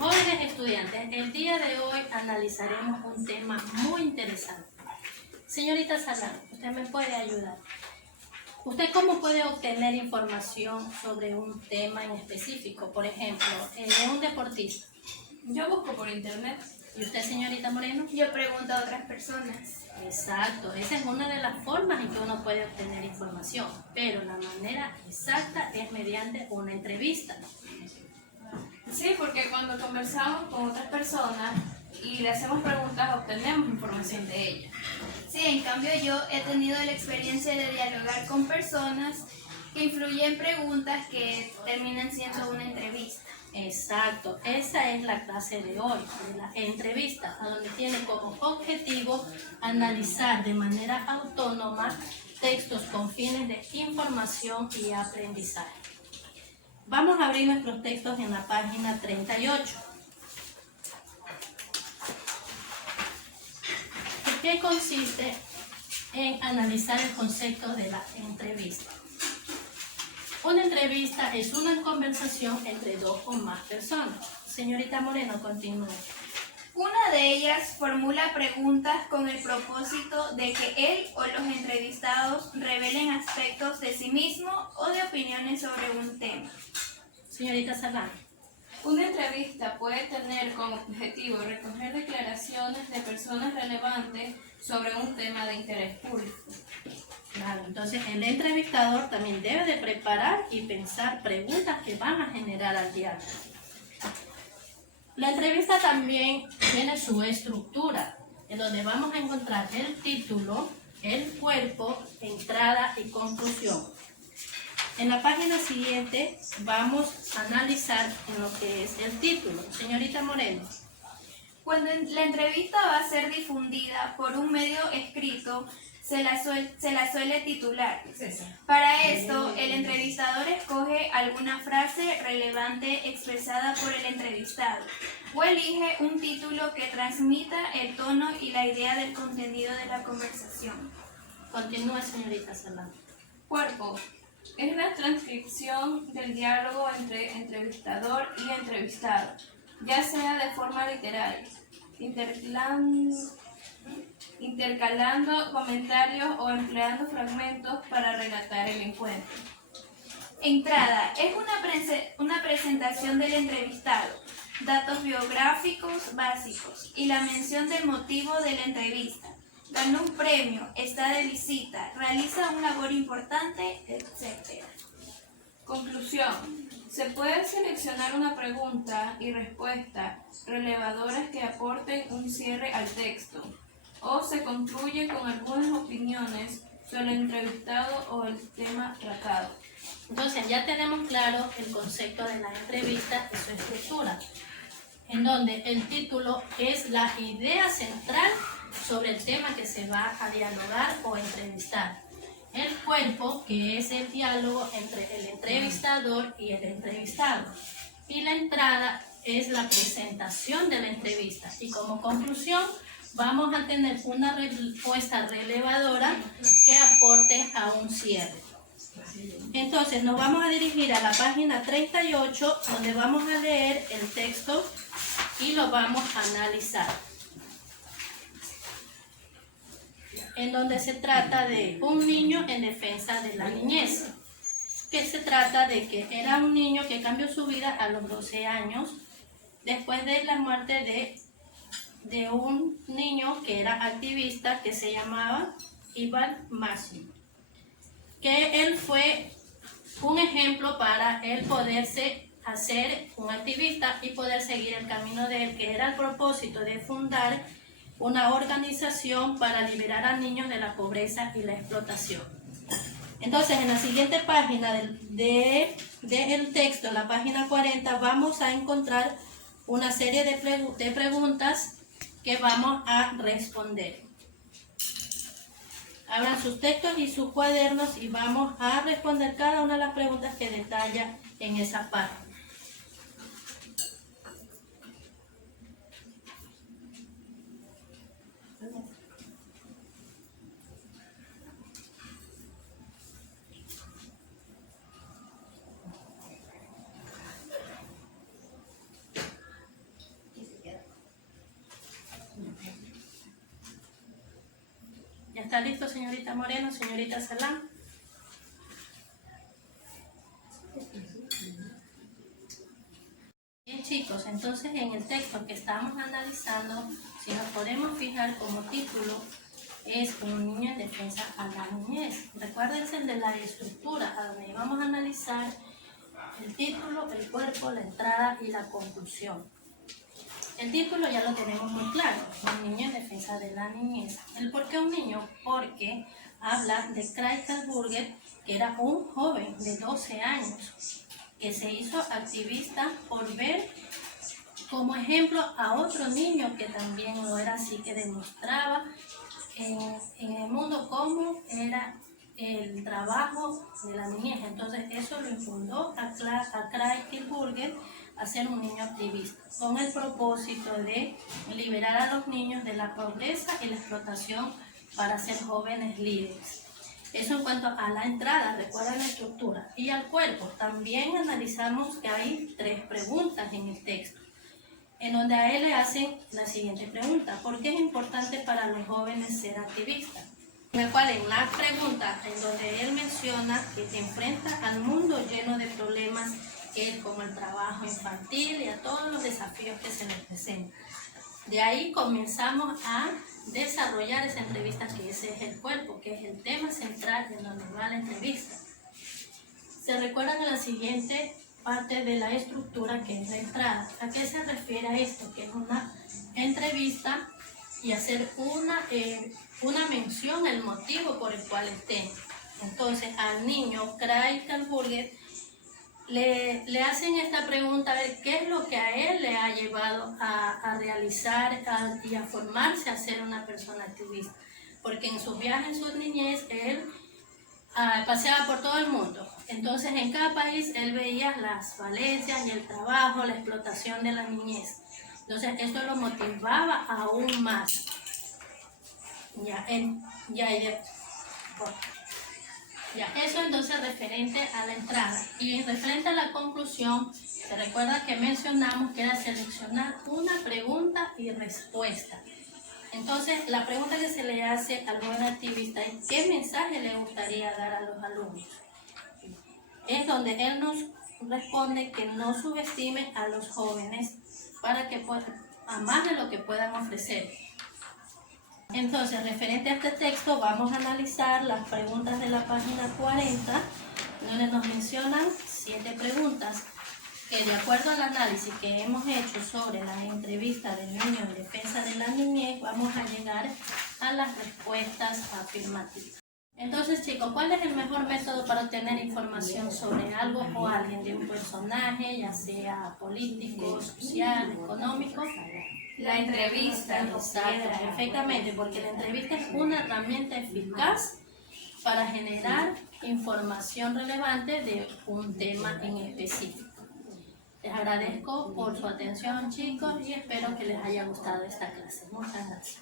Jóvenes estudiantes, el día de hoy analizaremos un tema muy interesante. Señorita Salán, usted me puede ayudar. ¿Usted cómo puede obtener información sobre un tema en específico? Por ejemplo, de un deportista. Yo busco por internet. ¿Y usted, señorita Moreno? Yo pregunto a otras personas. Exacto, esa es una de las formas en que uno puede obtener información, pero la manera exacta es mediante una entrevista. Sí, porque cuando conversamos con otras personas y le hacemos preguntas, obtenemos información de ellas. Sí, en cambio yo he tenido la experiencia de dialogar con personas que influyen preguntas que terminan siendo una entrevista. Exacto, esa es la clase de hoy, de la entrevista, a donde tiene como objetivo analizar de manera autónoma textos con fines de información y aprendizaje. Vamos a abrir nuestros textos en la página 38. ¿Qué consiste en analizar el concepto de la entrevista? Una entrevista es una conversación entre dos o más personas. Señorita Moreno, continúe. Una de ellas formula preguntas con el propósito de que él o los entrevistados revelen aspectos de sí mismo o de opiniones sobre un tema. Señorita Salán. Una entrevista puede tener como objetivo recoger declaraciones de personas relevantes sobre un tema de interés público. Claro, entonces el entrevistador también debe de preparar y pensar preguntas que van a generar al diálogo. La entrevista también tiene su estructura, en donde vamos a encontrar el título, el cuerpo, entrada y conclusión. En la página siguiente vamos a analizar en lo que es el título. Señorita Moreno. Cuando la entrevista va a ser difundida por un medio escrito, se la suele titular. Para esto, el entrevistador escoge alguna frase relevante expresada por el entrevistado o elige un título que transmita el tono y la idea del contenido de la conversación. Continúa, señorita Salán. Cuerpo. Es la transcripción del diálogo entre entrevistador y entrevistado, ya sea de forma literal, intercalando comentarios o empleando fragmentos para relatar el encuentro. Entrada. Es una presentación del entrevistado, datos biográficos básicos y la mención del motivo de la entrevista. Ganó un premio, está de visita, realiza una labor importante, etc. Conclusión. Se puede seleccionar una pregunta y respuesta relevadoras que aporten un cierre al texto, o se concluye con algunas opiniones sobre el entrevistado o el tema tratado. Entonces ya tenemos claro el concepto de la entrevista y su estructura, en donde el título es la idea central sobre el tema que se va a dialogar o entrevistar. El cuerpo, que es el diálogo entre el entrevistador y el entrevistado. Y la entrada es la presentación de la entrevista. Y como conclusión, vamos a tener una respuesta relevadora que aporte a un cierre. Entonces nos vamos a dirigir a la página 38, donde vamos a leer el texto y lo vamos a analizar. En donde se trata de un niño en defensa de la niñez. Que se trata de que era un niño que cambió su vida a los 12 años, después de la muerte de un niño que era activista que se llamaba Iván Máximo. Que él fue un ejemplo para él poderse hacer un activista y poder seguir el camino de él, que era el propósito de fundar una organización para liberar a niños de la pobreza y la explotación. Entonces, en la siguiente página del texto, en la página 40, vamos a encontrar una serie de preguntas que vamos a responder. Abran sus textos y sus cuadernos y vamos a responder cada una de las preguntas que detalla en esa página. ¿Está listo, señorita Moreno, señorita Salán? Bien, chicos, entonces en el texto que estamos analizando, si nos podemos fijar como título, es un niño en defensa a la niñez. Recuérdense el de la estructura, a donde vamos a analizar el título, el cuerpo, la entrada y la conclusión. El título ya lo tenemos muy claro, un niño en defensa de la niñez. ¿El por qué un niño? Porque habla de Craig Kalburger, que era un joven de 12 años, que se hizo activista por ver como ejemplo a otro niño que también lo era así, que demostraba en el mundo cómo era el trabajo de la niñez. Entonces eso lo infundó a Craig Kalburger a ser un niño activista, con el propósito de liberar a los niños de la pobreza y la explotación para ser jóvenes líderes. Eso en cuanto a la entrada, recuerda la estructura. Y al cuerpo, también analizamos que hay 3 preguntas en el texto, en donde a él le hacen la siguiente pregunta: ¿por qué es importante para los jóvenes ser activistas? En el cual en la pregunta, en donde él menciona que se enfrenta al mundo lleno de problemas, como el trabajo infantil y a todos los desafíos que se les presentan. De ahí comenzamos a desarrollar esa entrevista, que ese es el cuerpo, que es el tema central en donde va la entrevista. Se recuerdan en la siguiente parte de la estructura, que es la entrada. ¿A qué se refiere a esto? Que es una entrevista y hacer una mención al motivo por el cual estén. Entonces al niño Craig Kalburger le hacen esta pregunta, a ver qué es lo que a él le ha llevado a realizar y a formarse a ser una persona activista. Porque en sus viajes, en su niñez, él paseaba por todo el mundo. Entonces en cada país él veía las falencias y el trabajo, la explotación de la niñez. Entonces esto lo motivaba aún más. Eso entonces referente a la entrada. Y referente a la conclusión, se recuerda que mencionamos que era seleccionar una pregunta y respuesta. Entonces, la pregunta que se le hace al buen activista es: ¿qué mensaje le gustaría dar a los alumnos? Es donde él nos responde que no subestimen a los jóvenes para que puedan, a más de lo que puedan ofrecer. Entonces, referente a este texto, vamos a analizar las preguntas de la página 40, donde nos mencionan 7 preguntas que, de acuerdo al análisis que hemos hecho sobre la entrevista del niño en defensa de la niñez, vamos a llegar a las respuestas afirmativas. Entonces, chicos, ¿cuál es el mejor método para obtener información sobre algo o alguien, de un personaje, ya sea político, social, económico? La entrevista. Exacto, perfectamente, porque la entrevista es una herramienta eficaz para generar información relevante de un tema en específico. Les agradezco por su atención, chicos, y espero que les haya gustado esta clase. Muchas gracias.